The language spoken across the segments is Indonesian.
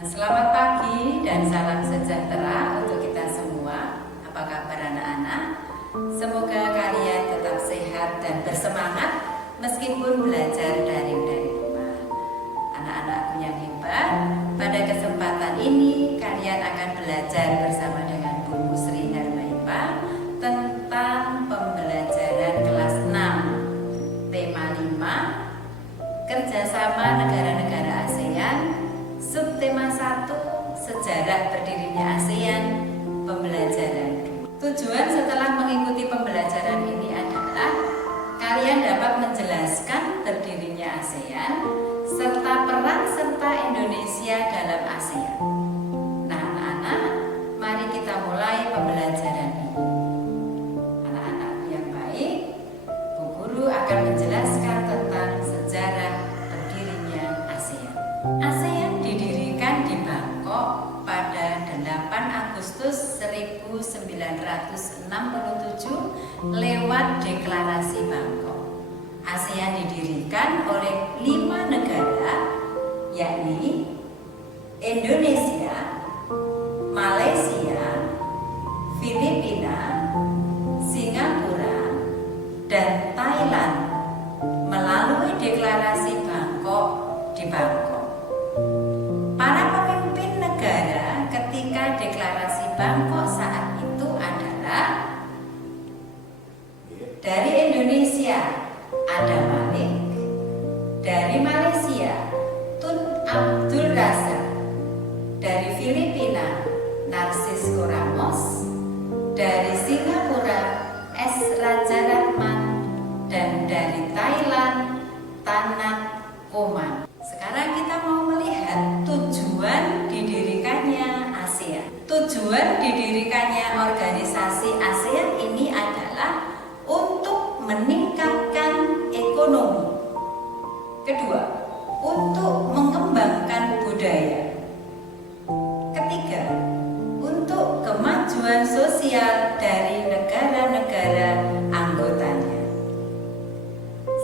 Selamat pagi dan salam sejahtera untuk kita semua. Apa kabar anak-anak? Semoga kalian tetap sehat dan bersemangat meskipun belajar daring dari rumah. Anak-anakku yang hebat, pada kesempatan ini kalian akan belajar bersama dengan Bu Sri Narmaipa tentang pembelajaran kelas 6, tema 5, kerjasama negara-negara ASEAN. Subtema 1, sejarah berdirinya ASEAN, pembelajaran. Tujuan setelah mengikuti pembelajaran ini adalah kalian dapat menjelaskan berdirinya ASEAN serta peran serta Indonesia dalam ASEAN. Nah anak-anak, mari kita mulai pembelajaran ini. Anak-anakku yang baik, Bu Guru akan menjelaskan tentang sejarah berdirinya ASEAN. ASEAN didirikan di Bangkok pada 8 Agustus 1967 lewat Deklarasi Bangkok. ASEAN didirikan oleh 5 negara, yakni Indonesia, Malaysia, Filipina, Singapura, dan Thailand melalui Deklarasi Bangkok di Bangkok. Para pemimpin negara ketika Deklarasi Bangkok saat itu adalah dari Indonesia ada Malik, dari Malaysia Tun Abdul Razak, dari Filipina Narcisco Ramos, dari Singapura S. Raja Rahman, dan dari Thailand Tanat Oman. Sekarang kita mau melihat tujuan didirikannya ASEAN. Tujuan didirikannya organisasi ASEAN ini adalah untuk meningkatkan ekonomi. Kedua, untuk mengembangkan budaya. Ketiga, untuk kemajuan sosial dari negara-negara anggotanya.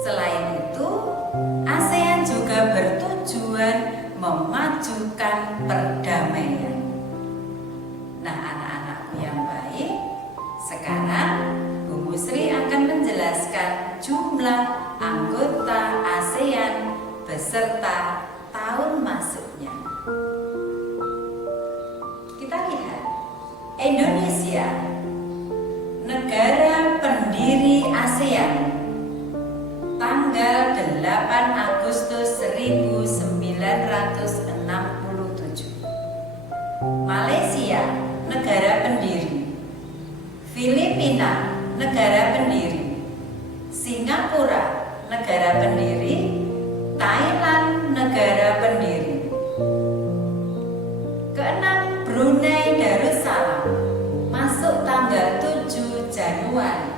Selain itu, ASEAN juga bertujuan memajukan perdamaian. Nah anak-anakku yang baik, sekarang Bu Sri akan menjelaskan jumlah anggota ASEAN beserta tahun masuknya. Kita lihat, Indonesia, negara pendiri ASEAN, tanggal 8 Agustus 1967. Malaysia, negara pendiri. Filipina, negara pendiri. Singapura, negara pendiri. Thailand, negara pendiri. Keenam, Brunei Darussalam, masuk tanggal 7 Januari.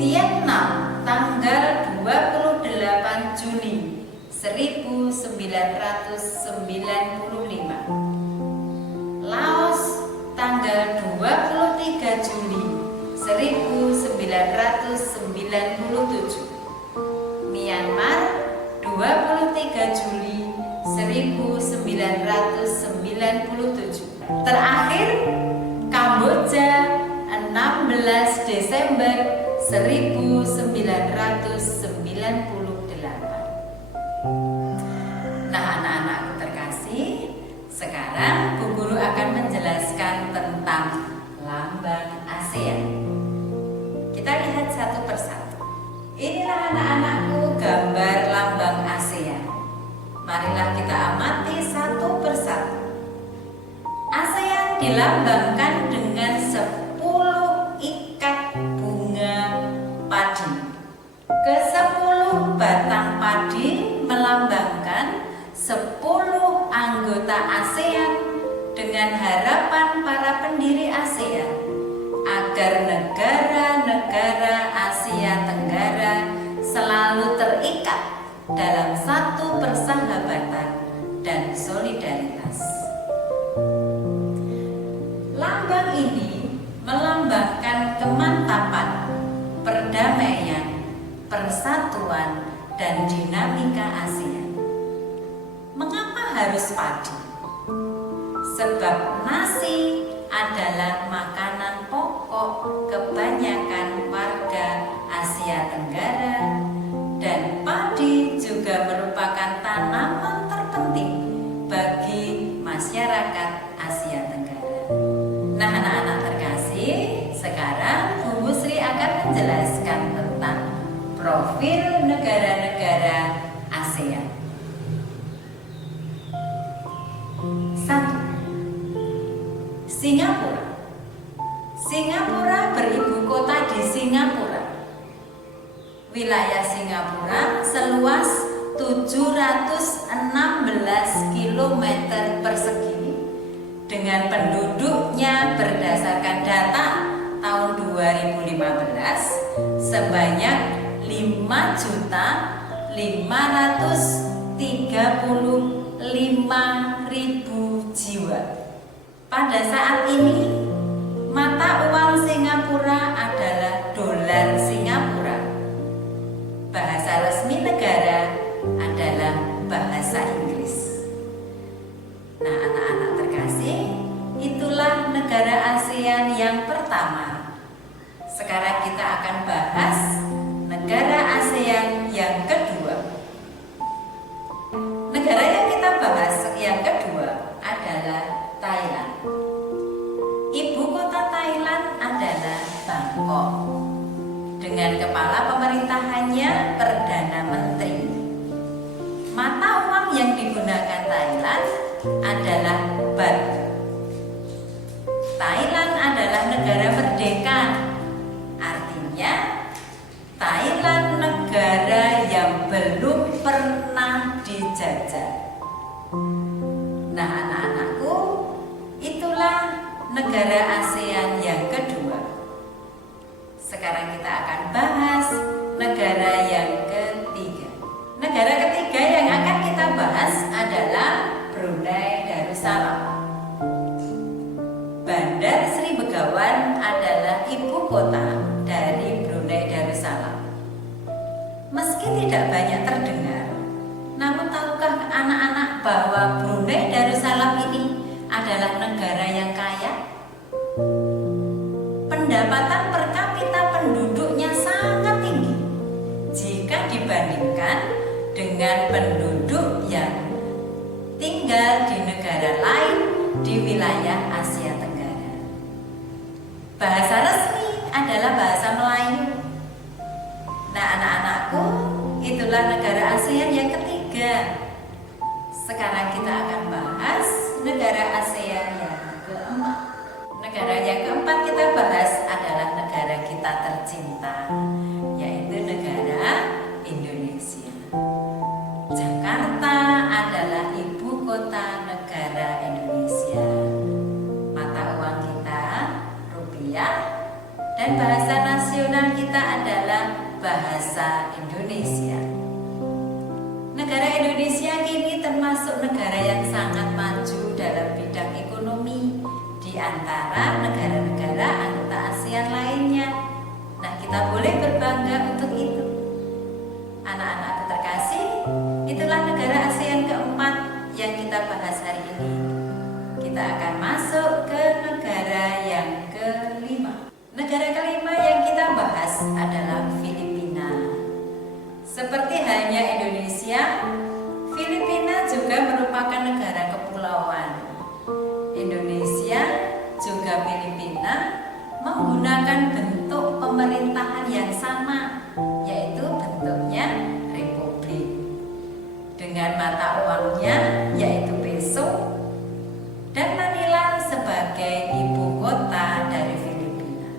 Vietnam, tanggal 28 Juni 1995. Laos, tanggal 23 Juli 1997. Myanmar, 23 Juli 1997. Terakhir, Kamboja, 16 Desember 1998. Nah anak-anakku terkasih, sekarang Bu Guru akan menjelaskan tentang lambang ASEAN. Kita lihat satu persatu. Inilah anak-anakku gambar lambang ASEAN. Marilah kita amati satu persatu. ASEAN dilambangkan dengan 10 ikat bunga padi. Ke-10 batang padi melambangkan 10 anggota ASEAN dengan harapan para pendiri ASEAN agar negara-negara Asia Tenggara selalu terikat dalam satu persahabatan dan solidaritas. Lambang ini melambangkan kemantapan, perdamaian, persatuan, dan dinamika ASEAN. Mengapa harus padi? Sebab nasi adalah makanan pokok kebanyakan warga Asia Tenggara, dan padi juga merupakan tanaman terpenting bagi masyarakat Asia Tenggara. Nah, anak-anak terkasih, sekarang Bu Sri akan menjelaskan tentang profil negara-negara ASEAN. 1. Singapura. Singapura beribu kota di Singapura. Wilayah Singapura seluas 716 km persegi dengan penduduknya berdasarkan data tahun 2015 sebanyak 5.535.000 jiwa. Pada saat ini mata uang Singapura adalah dolar Singapura. Bahasa resmi negara adalah bahasa Inggris. Nah, anak-anak terkasih, itulah negara ASEAN yang pertama. Sekarang kita akan bahas negara ASEAN yang kedua. Negara yang kita bahas yang kedua adalah Thailand. Ibu kota Thailand adalah Bangkok, dengan kepala pemerintahannya Perdana Menteri. Mata uang yang digunakan Thailand adalah baht. Thailand adalah negara merdeka. Artinya Thailand negara yang belum pernah dijajah. Nah, anak-anakku, itulah negara ASEAN yang kedua. Sekarang kita akan bahas negara yang ketiga. Negara ketiga yang akan kita bahas adalah Brunei Darussalam. Bandar Sri Begawan adalah ibu kota dari Brunei Darussalam. Meski tidak banyak terdengar, namun tahukah anak-anak bahwa Brunei Darussalam ini adalah negara yang kaya? Pendapatan per kapita penduduknya sangat tinggi jika dibandingkan dengan penduduk yang tinggal di negara lain di wilayah Asia Tenggara. Bahasa resmi adalah bahasa Melayu. Nah, anak-anakku, itulah negara ASEAN yang ketiga. Sekarang kita akan bahas negara ASEAN yang keempat. Negara yang keempat kita bahas adalah negara kita tercinta, yaitu negara Indonesia. Jakarta adalah ibu kota negara Indonesia. Mata uang kita rupiah dan bahasa nasional kita adalah bahasa Indonesia. Negara Indonesia kini termasuk negara yang sangat maju dalam bidang ekonomi di antara negara-negara anggota ASEAN lainnya. Nah, kita boleh berbangga untuk itu. Anak-anakku terkasih, itulah negara ASEAN keempat yang kita bahas hari ini. Kita akan masuk ke negara yang kelima. Negara kelima yang kita bahas adalah Filipina. Seperti halnya Indonesia, Filipina juga merupakan negara kepulauan. Indonesia juga Filipina menggunakan bentuk pemerintahan yang sama, yaitu bentuknya republik. Dengan mata uangnya yaitu peso dan Manila sebagai ibu kota dari Filipina.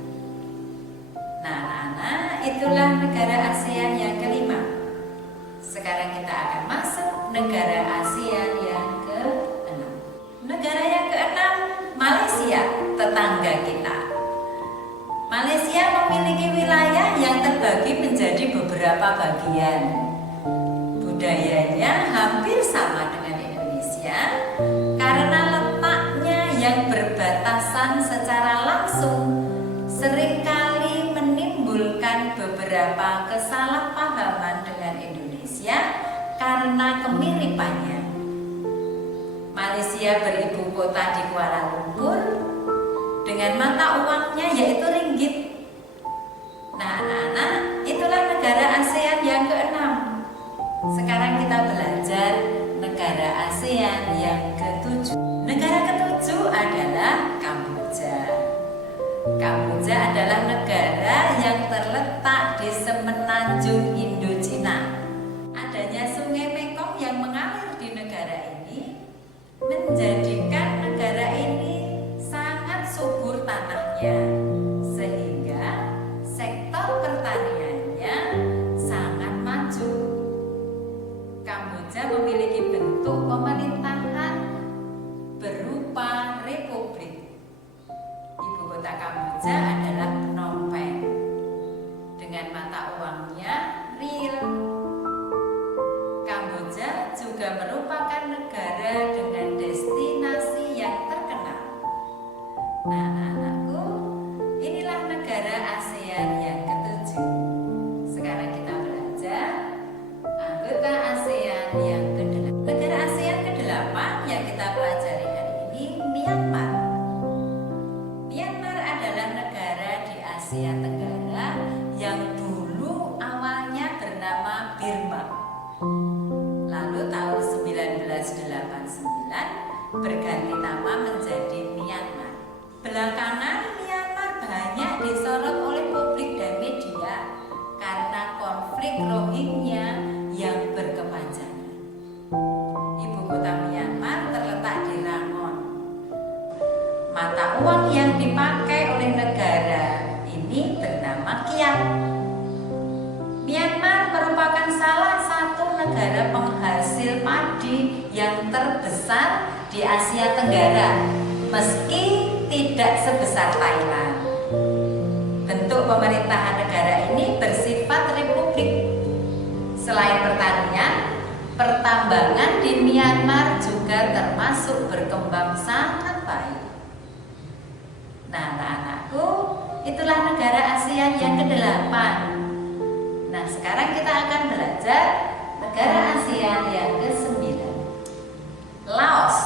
Nah, anak-anak, itulah negara ASEAN yang kelima. Sekarang kita akan masuk negara ASEAN yang ke-6. Negara yang ke-6, Malaysia, tetangga kita. Malaysia memiliki wilayah yang terbagi menjadi beberapa bagian. Budayanya hampir sama dengan Indonesia karena letaknya yang berbatasan secara langsung seringkali menimbulkan beberapa kesalahpahaman dengan Indonesia karena kemiripannya. Malaysia beribu kota di Kuala Lumpur dengan mata uangnya yaitu ringgit. Nah anak-anak, itulah negara ASEAN yang ke-6. Sekarang kita belajar negara ASEAN yang ke-7. Negara ke-7 adalah Kamboja. Kamboja adalah negara yang terletak di semenanjung Indochina. Adanya sungai Mekong yang mengalir di negara ini menjadikan negara ini sangat subur tanahnya, sehingga sektor pertaniannya sangat maju. Kamboja memiliki bentuk pemerintahan berupa republik. Ibu kota Kamboja adalah Phnom Penh dengan mata uangnya riel. Kamboja juga merupakan negara dengan destinasi yang terkenal. Nah, anak-anakku, inilah negara ASEAN yang ke-7. Sekarang kita belajar anggota ASEAN yang ke-8. Negara ASEAN ke-8 yang kita pelajari hari ini Myanmar. Myanmar adalah negara di Asia Tenggara yang dulu awalnya bernama Burma. Lalu tahun 1989 berganti nama menjadi Myanmar. Belakangan Myanmar banyak disorot oleh publik dan media karena konflik Rohingya yang berkepanjangan. Ibu kota Myanmar terletak di Rangon. Mata uang yang dipakai oleh negara ini bernama Kyat. Myanmar merupakan salah satu negara penghasil padi yang terbesar di Asia Tenggara, meski tidak sebesar Thailand. Bentuk pemerintahan negara ini bersifat republik. Selain pertanian, pertambangan di Myanmar juga termasuk berkembang sangat baik. Nah, anak-anakku, itulah negara ASEAN yang ke-8. Nah, sekarang kita akan belajar negara ASEAN yang ke-9. Laos.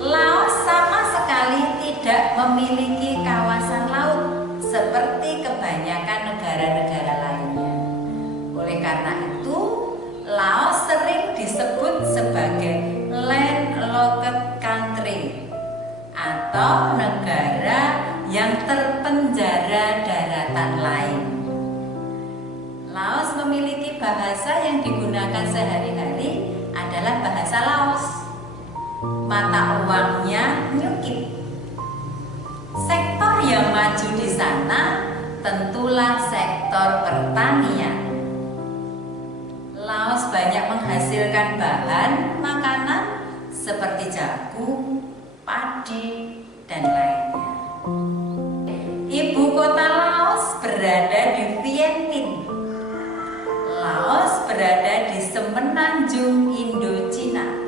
Laos sama sekali tidak memiliki kawasan laut seperti kebanyakan negara-negara lainnya. Oleh karena itu, Laos sering disebut sebagai landlocked country atau negara yang terpenjara daratan lain. Laos memiliki bahasa yang digunakan sehari-hari adalah bahasa Laos. Mata uangnya Nyukip. Sektor yang maju di sana tentulah sektor pertanian. Laos banyak menghasilkan bahan makanan seperti jagung, padi, dan lainnya. Ibu kota Laos berada di Vientiane. Laos berada di semenanjung Indochina.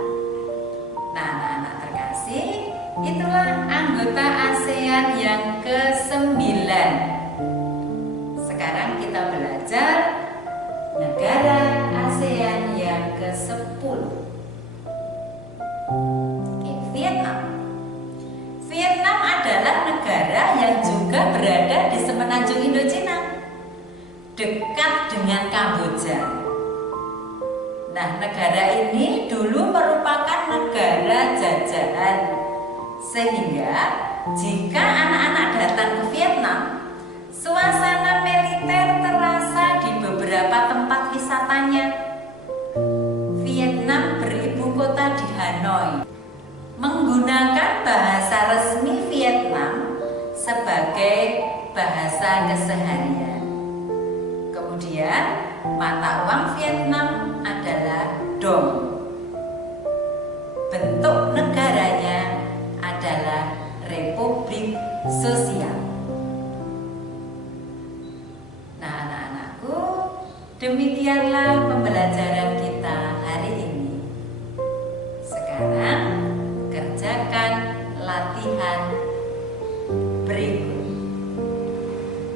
Nah, anak-anak terkasih, itulah anggota ASEAN yang ke-9. Sekarang kita belajar negara ASEAN yang ke-10. Vietnam. Vietnam adalah negara yang juga berada di semenanjung Indochina, dekat dengan Kamboja. Nah, negara ini dulu merupakan negara jajahan, sehingga jika anak-anak datang ke Vietnam, suasana militer terasa di beberapa tempat wisatanya. Vietnam beribu kota di Hanoi, menggunakan bahasa resmi Vietnam sebagai bahasa keseharian. Kemudian mata uang Vietnam adalah dong. Bentuk negaranya adalah Republik Sosial. Nah, anak-anakku, demikianlah pembelajaran kita hari ini. Sekarang kerjakan latihan berikut.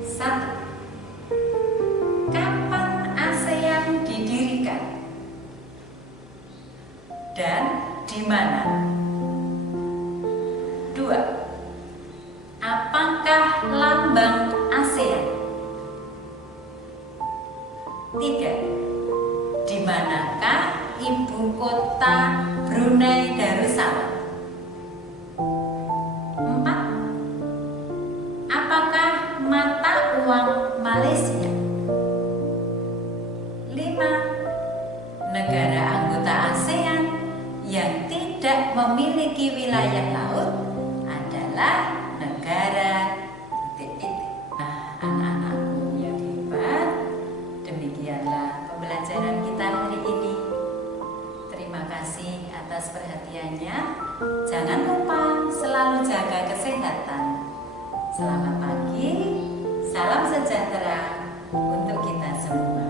1. Kapan ASEAN didirikan? Dan di mana? 2. Apakah lambang ASEAN? 3. Di manakah ibu kota Brunei Darussalam? 4. Apakah mata uang Malaysia? 5. Negara anggota ASEAN yang tidak memiliki wilayah laut adalah negara anak-anakku yang hebat. Demikianlah pembelajaran kita hari ini. Terima kasih atas perhatiannya. Jangan lupa selalu jaga kesehatan. Selamat pagi, salam sejahtera untuk kita semua.